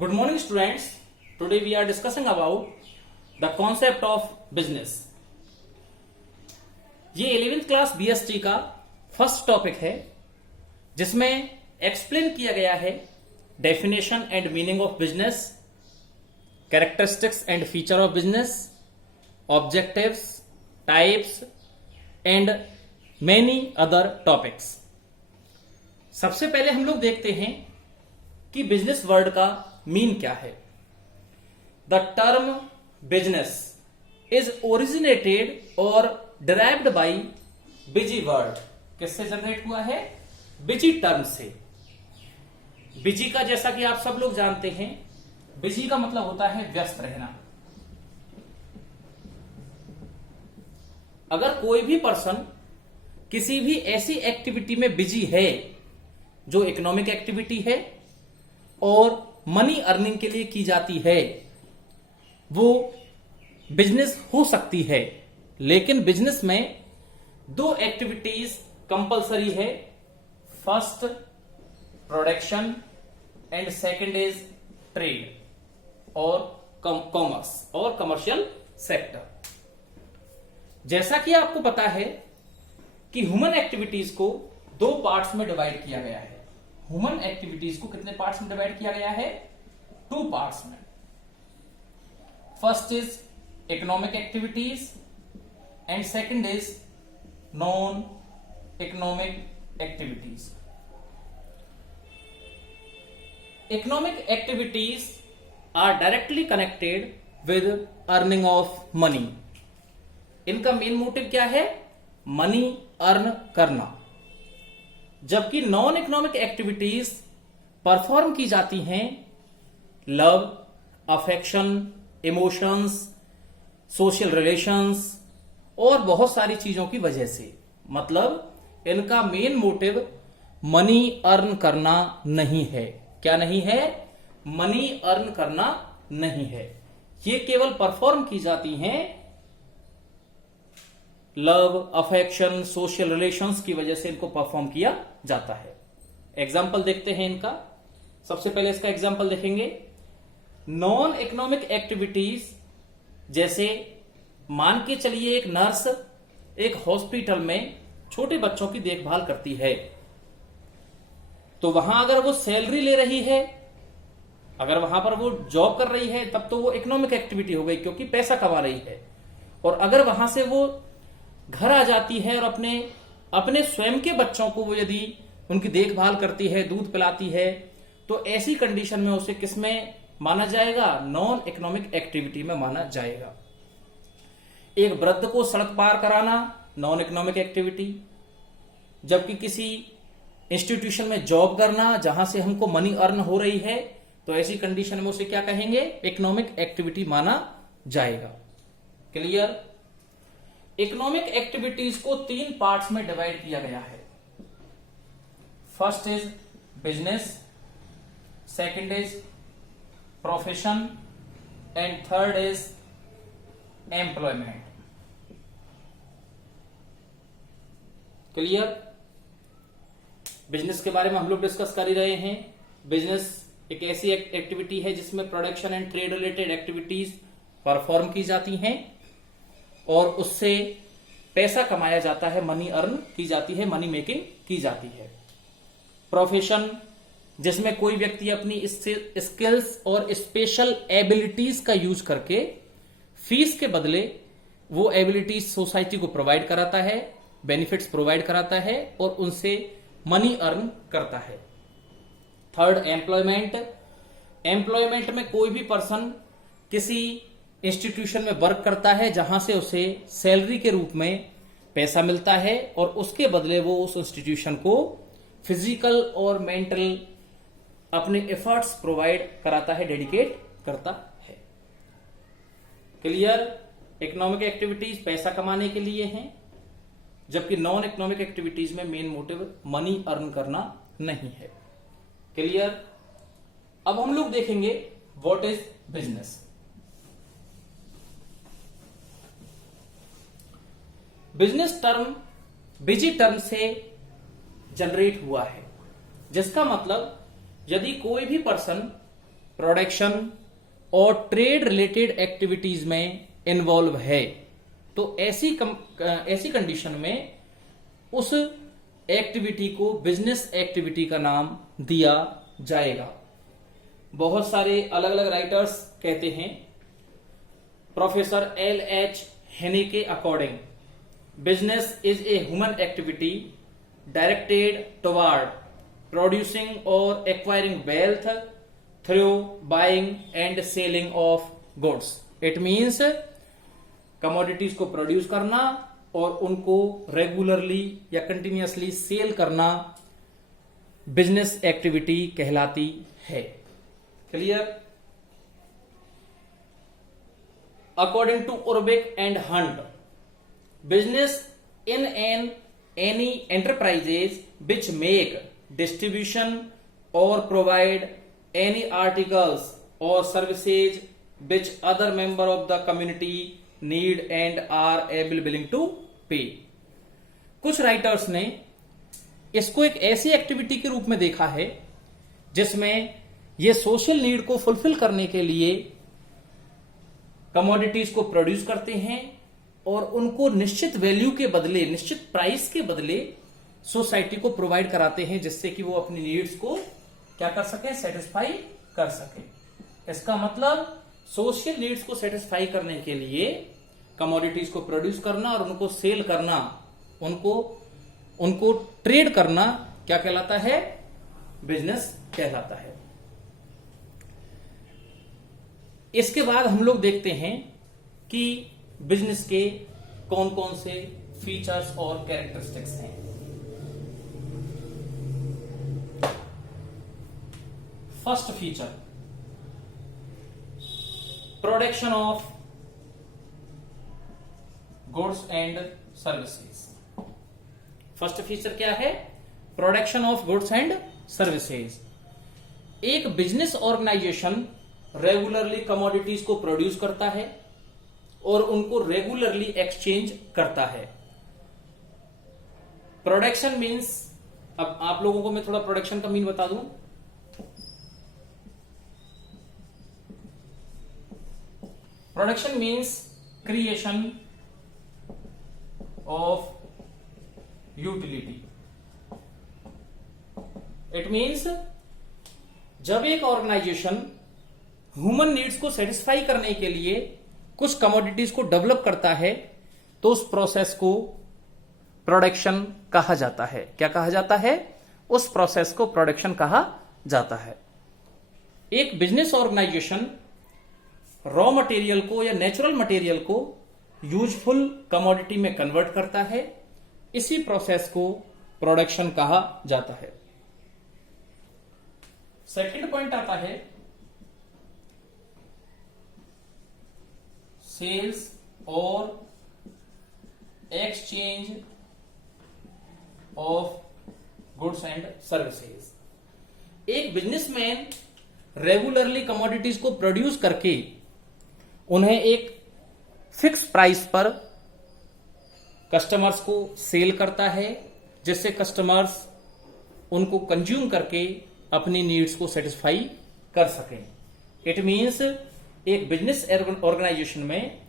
Good morning, students. Today we are discussing about the concept of business. ये 11th class BST का first topic है जिसमें explain किया गया है definition and meaning of business, characteristics and feature of business, objectives, types and many other topics. सबसे पहले हम लोग देखते हैं कि बिजनेस वर्ड का मीन क्या है. The term business is originated और डिराइव्ड बाई बिजी वर्ड. किससे जनरेट हुआ है? बिजी टर्म से. बिजी का जैसा कि आप सब लोग जानते हैं, बिजी का मतलब होता है व्यस्त रहना. अगर कोई भी पर्सन किसी भी ऐसी एक्टिविटी में बिजी है जो इकोनॉमिक एक्टिविटी है और मनी अर्निंग के लिए की जाती है, वो बिजनेस हो सकती है. लेकिन बिजनेस में दो एक्टिविटीज कंपलसरी है. First production and second is trade और कॉमर्स और कमर्शियल सेक्टर. जैसा कि आपको पता है कि ह्यूमन एक्टिविटीज को दो पार्ट्स में डिवाइड किया गया है. ह्यूमन एक्टिविटीज को कितने पार्ट्स में डिवाइड किया गया है? 2 पार्ट्स में. First is economic activities and second is non economic activities. Economic activities are directly connected with earning of money. इनका मेन मोटिव क्या है? मनी अर्न करना. जबकि नॉन इकोनॉमिक एक्टिविटीज परफॉर्म की जाती हैं love, affection, emotions, social relations और बहुत सारी चीजों की वजह से. मतलब इनका मेन मोटिव मनी अर्न करना नहीं है. क्या नहीं है? मनी अर्न करना नहीं है. ये केवल परफॉर्म की जाती हैं लव, अफेक्शन, सोशल रिलेशंस की वजह से इनको परफॉर्म किया जाता है. एग्जाम्पल देखते हैं इनका. सबसे पहले इसका एग्जाम्पल देखेंगे. नॉन इकोनॉमिक एक्टिविटीज जैसे मान के चलिए एक नर्स एक हॉस्पिटल में छोटे बच्चों की देखभाल करती है, तो वहां अगर वो सैलरी ले रही है, अगर वहां पर वो जॉब कर रही है, तब तो वो इकोनॉमिक एक्टिविटी हो गई क्योंकि पैसा कमा रही है. और अगर वहां से वो घर आ जाती है और अपने स्वयं के बच्चों को वो यदि उनकी देखभाल करती है, दूध पिलाती है, तो ऐसी कंडीशन में उसे किसमें माना जाएगा? नॉन इकोनॉमिक एक्टिविटी में माना जाएगा. एक वृद्ध को सड़क पार कराना नॉन इकोनॉमिक एक्टिविटी. जबकि किसी इंस्टीट्यूशन में जॉब करना जहां से हमको मनी अर्न हो रही है, तो ऐसी कंडीशन में उसे क्या कहेंगे? इकोनॉमिक एक्टिविटी माना जाएगा. क्लियर? इकोनॉमिक एक्टिविटीज को 3 पार्ट्स में डिवाइड किया गया है. First is business, second is profession and third is employment. Clear? Business के बारे में हम लोग डिस्कस कर ही रहे हैं. बिजनेस एक ऐसी एक्टिविटी है जिसमें production and trade related activities perform की जाती हैं और उससे पैसा कमाया जाता है, मनी अर्न की जाती है, मनी मेकिंग की जाती है. प्रोफेशन जिसमें कोई व्यक्ति अपनी स्किल्स और स्पेशल एबिलिटीज का यूज करके फीस के बदले वो एबिलिटीज सोसाइटी को प्रोवाइड कराता है, बेनिफिट्स प्रोवाइड कराता है और उनसे मनी अर्न करता है. Third employment. एम्प्लॉयमेंट में कोई भी पर्सन किसी इंस्टीट्यूशन में वर्क करता है जहां से उसे सैलरी के रूप में पैसा मिलता है और उसके बदले वो उस इंस्टीट्यूशन को फिजिकल और मेंटल अपने एफर्ट्स प्रोवाइड कराता है, डेडिकेट करता है. क्लियर? इकोनॉमिक एक्टिविटीज पैसा कमाने के लिए हैं, जबकि नॉन इकोनॉमिक एक्टिविटीज में मेन मोटिव मनी अर्न करना नहीं है. क्लियर? अब हम लोग देखेंगे what is business. Business term busy term से जनरेट हुआ है, जिसका मतलब यदि कोई भी पर्सन प्रोडक्शन और ट्रेड रिलेटेड एक्टिविटीज में इन्वॉल्व है, तो ऐसी कंडीशन में उस एक्टिविटी को बिजनेस एक्टिविटी का नाम दिया जाएगा। बहुत सारे अलग अलग राइटर्स कहते हैं। Professor L.H. हेनी के according business is a human activity directed toward producing और acquiring wealth through buying and selling of goods. It means commodities को प्रोड्यूस करना और उनको रेगुलरली या कंटिन्यूअसली सेल करना बिजनेस एक्टिविटी कहलाती है। Clear? According to Urwick and Hunt, business in any enterprises which make distribution और provide any articles or services which other member of the community need and are able willing to pay। कुछ writers ने इसको एक ऐसी activity के रूप में देखा है जिसमें ये सोशल नीड को फुलफिल करने के लिए कमोडिटीज को प्रोड्यूस करते हैं और उनको निश्चित वैल्यू के बदले, निश्चित प्राइस के बदले सोसाइटी को प्रोवाइड कराते हैं, जिससे कि वो अपनी नीड्स को क्या कर सके, सेटिस्फाई कर सके। इसका मतलब सोशल नीड्स को सेटिस्फाई करने के लिए कमोडिटीज को प्रोड्यूस करना और उनको सेल करना, उनको ट्रेड करना क्या कहलाता है, बिजनेस कहलाता है। इसके बाद हम लोग देखते हैं कि बिजनेस के कौन कौन से फीचर्स और कैरेक्टरिस्टिक्स हैं। First feature, production of goods and services. First feature क्या है? Production of goods and services. एक बिजनेस ऑर्गेनाइजेशन रेगुलरली कमोडिटीज को प्रोड्यूस करता है और उनको रेगुलरली एक्सचेंज करता है। प्रोडक्शन मीन्स, अब आप लोगों को मैं थोड़ा प्रोडक्शन का मीन बता दूं। Production means creation of utility. It means जब एक ऑर्गेनाइजेशन ह्यूमन नीड्स को सेटिस्फाई करने के लिए कुछ कमोडिटीज को डेवलप करता है तो उस प्रोसेस को प्रोडक्शन कहा जाता है। क्या कहा जाता है? उस प्रोसेस को प्रोडक्शन कहा जाता है। एक बिजनेस ऑर्गेनाइजेशन रॉ मटेरियल को या नेचुरल मटेरियल को यूजफुल कमोडिटी में कन्वर्ट करता है, इसी प्रोसेस को प्रोडक्शन कहा जाता है। सेकंड पॉइंट आता है सेल्स और exchange of goods and services. एक बिजनेसमैन रेगुलरली कमोडिटीज को प्रोड्यूस करके उन्हें एक फिक्स प्राइस पर कस्टमर्स को सेल करता है, जिससे कस्टमर्स उनको कंज्यूम करके अपनी नीड्स को सेटिस्फाई कर सकें। इट मीन्स एक बिजनेस ऑर्गेनाइजेशन में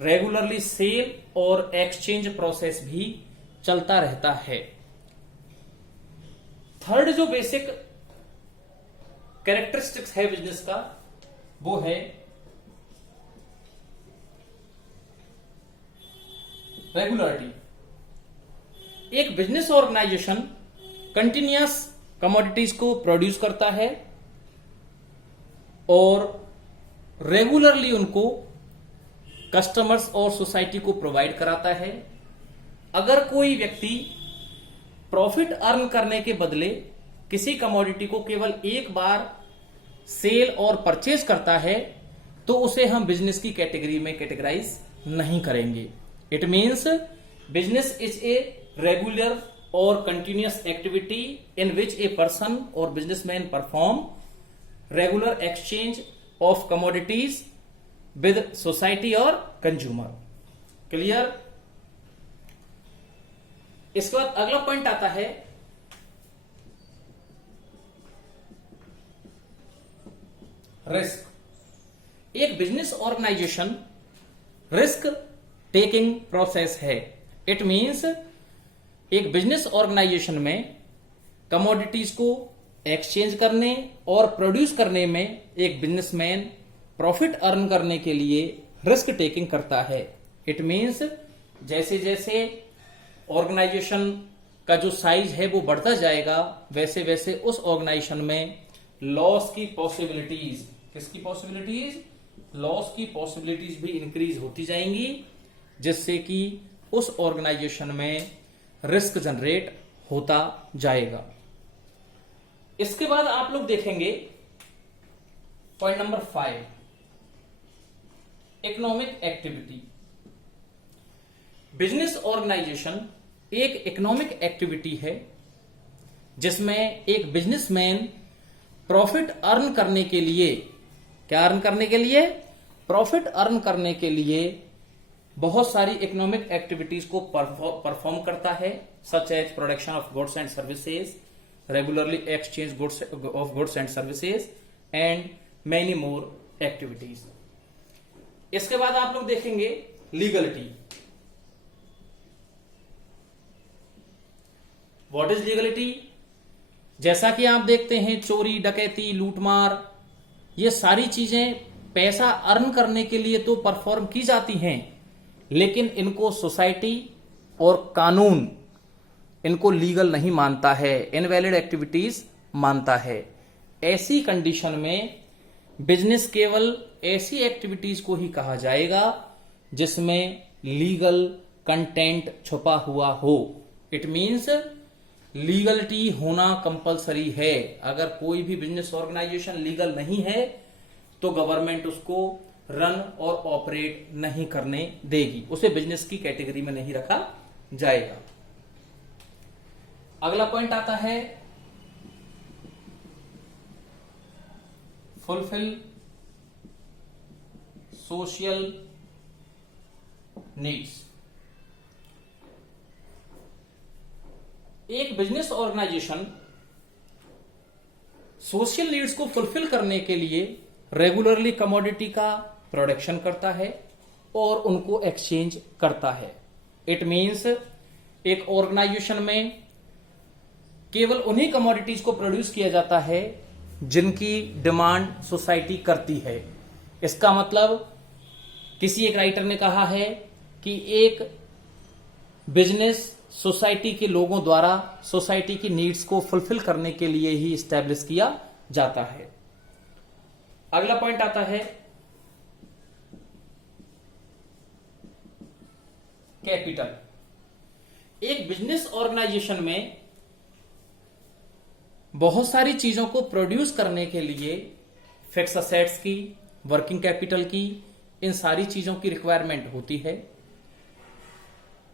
रेगुलरली सेल और एक्सचेंज प्रोसेस भी चलता रहता है। थर्ड जो बेसिक कैरेक्टरिस्टिक्स है बिजनेस का, वो है रेगुलरिटी। एक बिजनेस ऑर्गेनाइजेशन कंटिन्यूअस कमोडिटीज को प्रोड्यूस करता है और रेगुलरली उनको कस्टमर्स और सोसाइटी को प्रोवाइड कराता है। अगर कोई व्यक्ति प्रॉफिट अर्न करने के बदले किसी कमोडिटी को केवल एक बार सेल और परचेज करता है तो उसे हम बिजनेस की कैटेगरी में कैटेगराइज नहीं करेंगे। It means business is a regular और continuous activity in which a person और businessman perform regular exchange of commodities with society और कंज्यूमर। क्लियर? इसके बाद अगला पॉइंट आता है रिस्क। एक business organization risk taking process है। इट मींस एक बिजनेस ऑर्गेनाइजेशन में कमोडिटीज को एक्सचेंज करने और प्रोड्यूस करने में एक बिजनेसमैन प्रॉफिट अर्न करने के लिए रिस्क टेकिंग करता है। इट मींस जैसे जैसे ऑर्गेनाइजेशन का जो साइज है वो बढ़ता जाएगा, वैसे वैसे उस ऑर्गेनाइजेशन में लॉस की पॉसिबिलिटीज, किसकी पॉसिबिलिटीज, लॉस की पॉसिबिलिटीज भी इंक्रीज होती जाएंगी, जिससे कि उस ऑर्गेनाइजेशन में रिस्क जनरेट होता जाएगा। इसके बाद आप लोग देखेंगे point number 5, economic activity. Business organisation एक इकोनॉमिक एक्टिविटी है जिसमें एक बिजनेसमैन प्रॉफिट अर्न करने के लिए, क्या अर्न करने के लिए, प्रॉफिट अर्न करने के लिए बहुत सारी इकोनॉमिक एक्टिविटीज को परफॉर्म करता है, such as production of goods and services, regularly exchange of goods and services and many more activities. इसके बाद आप लोग देखेंगे लीगलिटी। What is legality? जैसा कि आप देखते हैं चोरी, डकैती, लूटमार, ये सारी चीजें पैसा अर्न करने के लिए तो परफॉर्म की जाती हैं, लेकिन इनको सोसाइटी और कानून इनको लीगल नहीं मानता है, इनवैलिड एक्टिविटीज मानता है। ऐसी कंडीशन में बिजनेस केवल ऐसी एक्टिविटीज को ही कहा जाएगा जिसमें लीगल कंटेंट छुपा हुआ हो। इट मींस लीगलिटी होना कंपलसरी है। अगर कोई भी बिजनेस ऑर्गेनाइजेशन लीगल नहीं है तो गवर्नमेंट उसको रन और ऑपरेट नहीं करने देगी, उसे बिजनेस की कैटेगरी में नहीं रखा जाएगा। अगला पॉइंट आता है फुलफिल सोशल नीड्स। एक बिजनेस ऑर्गेनाइजेशन सोशल नीड्स को फुलफिल करने के लिए रेगुलरली कमोडिटी का प्रोडक्शन करता है और उनको एक्सचेंज करता है। इट मींस एक ऑर्गेनाइजेशन में केवल उन्हीं कमोडिटीज को प्रोड्यूस किया जाता है जिनकी डिमांड सोसाइटी करती है। इसका मतलब किसी एक राइटर ने कहा है कि एक बिजनेस सोसाइटी के लोगों द्वारा सोसाइटी की नीड्स को फुलफिल करने के लिए ही स्टैब्लिश किया जाता है। अगला पॉइंट आता है कैपिटल। एक बिजनेस ऑर्गेनाइजेशन में बहुत सारी चीजों को प्रोड्यूस करने के लिए फिक्स असेट्स की, वर्किंग कैपिटल की, इन सारी चीजों की रिक्वायरमेंट होती है।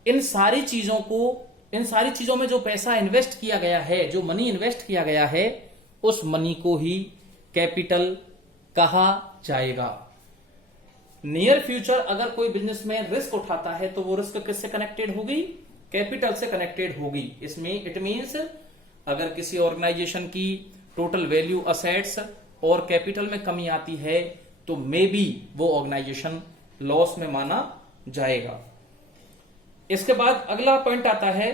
इन सारी चीजों में जो पैसा इन्वेस्ट किया गया है, जो मनी इन्वेस्ट किया गया है, उस मनी को ही कैपिटल कहा जाएगा। नियर फ्यूचर अगर कोई बिजनेसमैन रिस्क उठाता है तो वो रिस्क किससे कनेक्टेड होगी? कैपिटल से कनेक्टेड होगी। इसमें इट मींस अगर किसी ऑर्गेनाइजेशन की टोटल वैल्यू असेट्स और कैपिटल में कमी आती है तो मे बी वो ऑर्गेनाइजेशन लॉस में माना जाएगा। इसके बाद अगला पॉइंट आता है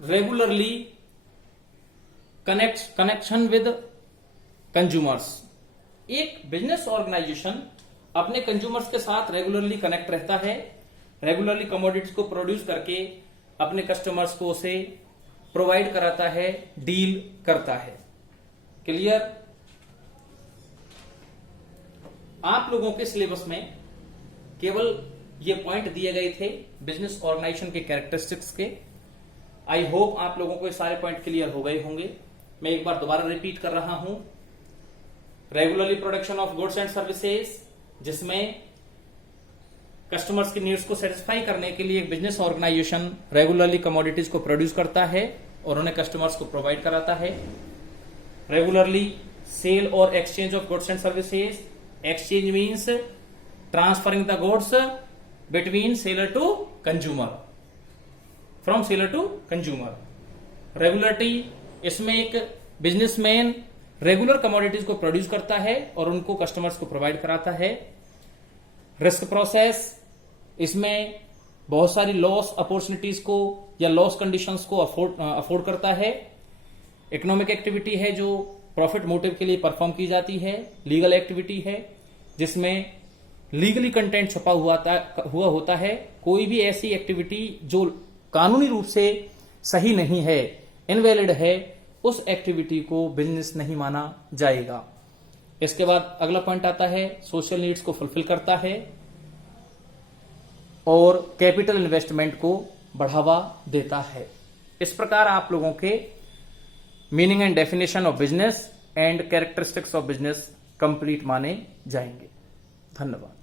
रेगुलरली कनेक्शन विद कंज्यूमर्स। एक बिजनेस ऑर्गेनाइजेशन अपने कंज्यूमर्स के साथ रेगुलरली कनेक्ट रहता है, रेगुलरली कमोडिटीज को प्रोड्यूस करके अपने कस्टमर्स को उसे प्रोवाइड कराता है, डील करता है। क्लियर? आप लोगों के सिलेबस में केवल ये पॉइंट दिए गए थे बिजनेस ऑर्गेनाइजेशन के कैरेक्टरिस्टिक्स के। आई होप आप लोगों को ये सारे पॉइंट क्लियर हो गए होंगे। मैं एक बार दोबारा रिपीट कर रहा हूं। Regularly production of goods and services, जिसमें कस्टमर्स की नीड्स को सेटिस्फाई करने के लिए एक बिजनेस ऑर्गेनाइजेशन रेगुलरली कमोडिटीज को प्रोड्यूस करता है और उन्हें कस्टमर्स को प्रोवाइड कराता है। रेगुलरली सेल और exchange of goods and services. Exchange means transferring the goods between seller to consumer, from seller to consumer. Regularity, इसमें एक बिजनेसमैन रेगुलर कमोडिटीज को प्रोड्यूस करता है और उनको कस्टमर्स को प्रोवाइड कराता है। रिस्क प्रोसेस, इसमें बहुत सारी लॉस अपॉर्चुनिटीज को या लॉस कंडीशंस को अफोर्ड करता है। इकोनॉमिक एक्टिविटी है जो प्रॉफिट मोटिव के लिए परफॉर्म की जाती है। लीगल एक्टिविटी है जिसमें लीगली कंटेंट छुपा हुआ होता है। कोई भी ऐसी एक्टिविटी जो कानूनी रूप से सही नहीं है, इनवैलिड है, उस एक्टिविटी को बिजनेस नहीं माना जाएगा। इसके बाद अगला पॉइंट आता है सोशल नीड्स को फुलफिल करता है और कैपिटल इन्वेस्टमेंट को बढ़ावा देता है। इस प्रकार आप लोगों के meaning and definition of business and characteristics of business complete माने जाएंगे। धन्यवाद।